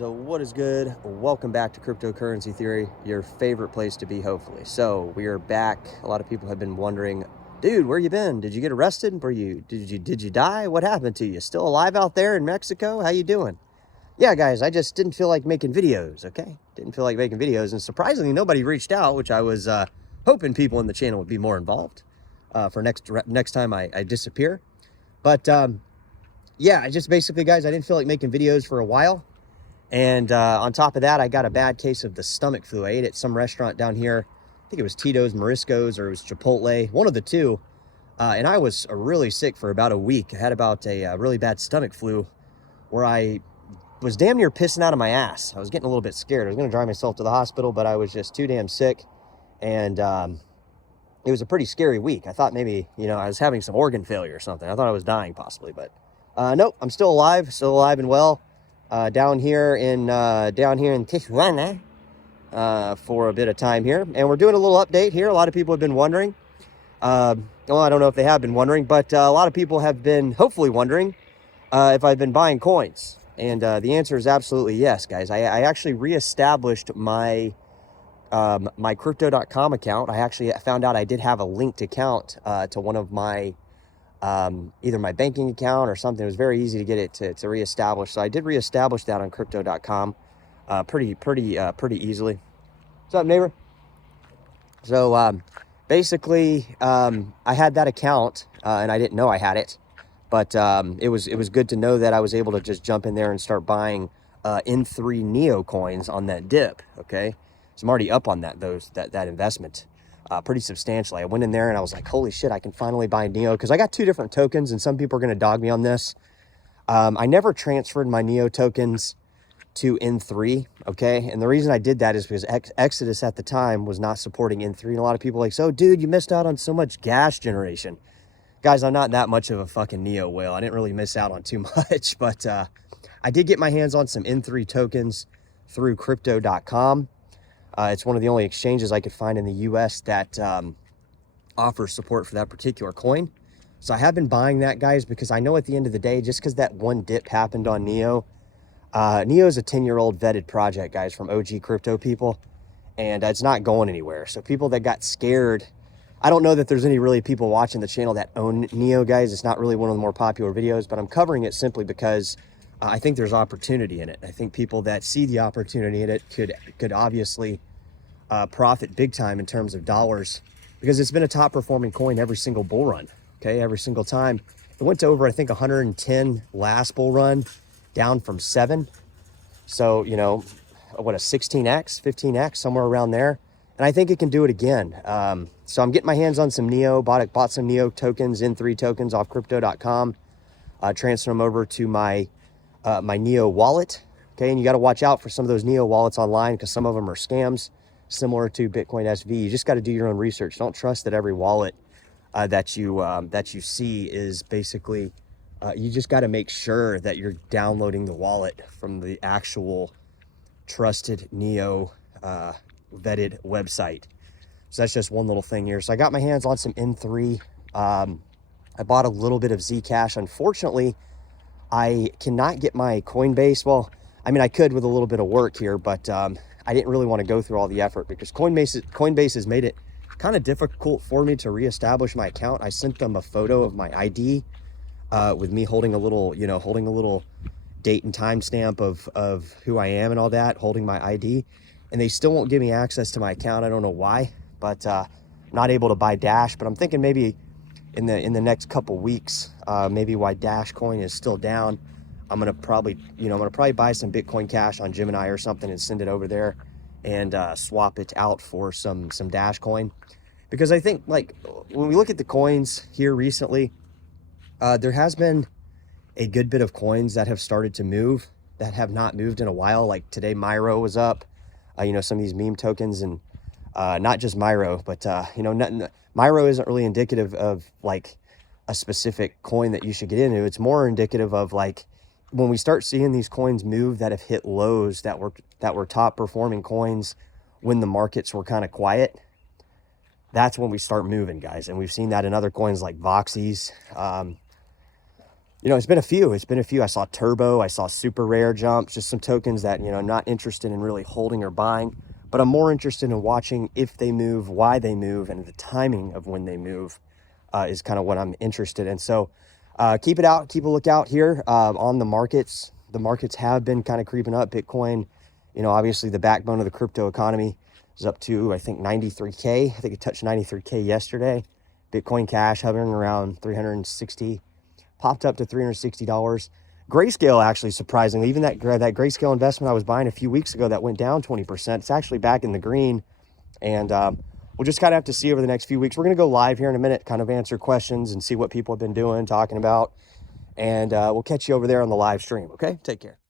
What is good? Welcome back to Cryptocurrency Theory, your favorite place to be, hopefully. So we are back. A lot of people have been wondering, dude, where you been? Did you get arrested? Did you die? What happened to you? Still alive out there in Mexico? How you doing? Yeah, guys, I just didn't feel like making videos, okay? Didn't feel like making videos, and surprisingly, nobody reached out, which I was hoping people in the channel would be more involved for next time I disappear. But yeah, I just basically, guys, I didn't feel like making videos for a while. And on top of that, I got a bad case of the stomach flu. I ate at some restaurant down here. I think it was Tito's, Morisco's, or it was Chipotle, one of the two. And I was really sick for about a week. I had about a really bad stomach flu where I was damn near pissing out of my ass. I was getting a little bit scared. I was going to drive myself to the hospital, but I was just too damn sick. And it was a pretty scary week. I thought maybe, I was having some organ failure or something. I thought I was dying possibly, but nope, I'm still alive and well. Down here in Tijuana for a bit of time here, and we're doing a little update here. A lot of people have been wondering. Well, I don't know if they have been wondering, but a lot of people have been hopefully wondering if I've been buying coins, and the answer is absolutely yes, guys. I actually reestablished my my Crypto.com account. I actually found out I did have a linked account to one of my either my banking account or something. It was very easy to get it to reestablish. So I did reestablish that on Crypto.com pretty easily. What's up, neighbor? So basically, I had that account and I didn't know I had it, but it was good to know that I was able to just jump in there and start buying N3 Neo coins on that dip. Okay, so I'm already up on that investment. Pretty substantially. I went in there and I was like, holy shit, I can finally buy Neo, because I got two different tokens, and some people are going to dog me on this. I never transferred my Neo tokens to N3, okay? And the reason I did that is because Exodus at the time was not supporting N3, and a lot of people are like, so dude, you missed out on so much gas generation. Guys, I'm not that much of a fucking Neo whale. I didn't really miss out on too much, but I did get my hands on some N3 tokens through Crypto.com. It's one of the only exchanges I could find in the US that offers support for that particular coin. So I have been buying that, guys, because I know at the end of the day, just because that one dip happened on Neo, Neo is a 10-year-old vetted project, guys, from OG crypto people, and it's not going anywhere. So people that got scared, I don't know that there's any really people watching the channel that own Neo, guys. It's not really one of the more popular videos, but I'm covering it simply because I think there's opportunity in it. I think people that see the opportunity in it could obviously profit big time in terms of dollars, because it's been a top performing coin every single bull run. Okay, every single time. It went to over, I think, 110 last bull run, down from 7. So, what, a 16x, 15x, somewhere around there. And I think it can do it again. So I'm getting my hands on some Neo, bought some Neo tokens, N3 tokens off Crypto.com, transfer them over to my my Neo wallet. Okay, and you got to watch out for some of those Neo wallets online, because some of them are scams, similar to Bitcoin SV. You just got to do your own research. Don't trust that every wallet that you see is basically. You just got to make sure that you're downloading the wallet from the actual trusted Neo vetted website. So that's just one little thing here. So I got my hands on some N3. I bought a little bit of Zcash. Unfortunately, I cannot get my Coinbase. Well, I mean, I could with a little bit of work here, but I didn't really want to go through all the effort, because Coinbase has made it kind of difficult for me to reestablish my account. I sent them a photo of my ID with me holding a little, holding a little date and time stamp of who I am and all that, holding my ID, and they still won't give me access to my account. I don't know why, but not able to buy Dash. But I'm thinking maybe in the next couple weeks, maybe why Dash coin is still down, I'm gonna probably buy some Bitcoin Cash on Gemini or something and send it over there and swap it out for some Dash coin. Because I think, like, when we look at the coins here recently, there has been a good bit of coins that have started to move that have not moved in a while. Like today, Myro was up, some of these meme tokens, and not just Myro, but Myro isn't really indicative of like a specific coin that you should get into. It's more indicative of, like, when we start seeing these coins move that have hit lows that were top performing coins when the markets were kind of quiet, that's when we start moving, guys. And we've seen that in other coins like Voxies. It's been a few. It's been a few. I saw Turbo. I saw Super Rare jumps, just some tokens that, I'm not interested in really holding or buying, but I'm more interested in watching if they move, why they move, and the timing of when they move is kind of what I'm interested in. So keep it out, keep a lookout here on the markets. The markets have been kind of creeping up. Bitcoin, obviously the backbone of the crypto economy is up to, I think, 93K. I think it touched 93K yesterday. Bitcoin Cash hovering around 360, popped up to $360. Grayscale, actually, surprisingly, even that Grayscale investment I was buying a few weeks ago that went down 20%, it's actually back in the green. And we'll just kind of have to see over the next few weeks. We're going to go live here in a minute, kind of answer questions and see what people have been doing, talking about. And we'll catch you over there on the live stream. Okay, take care.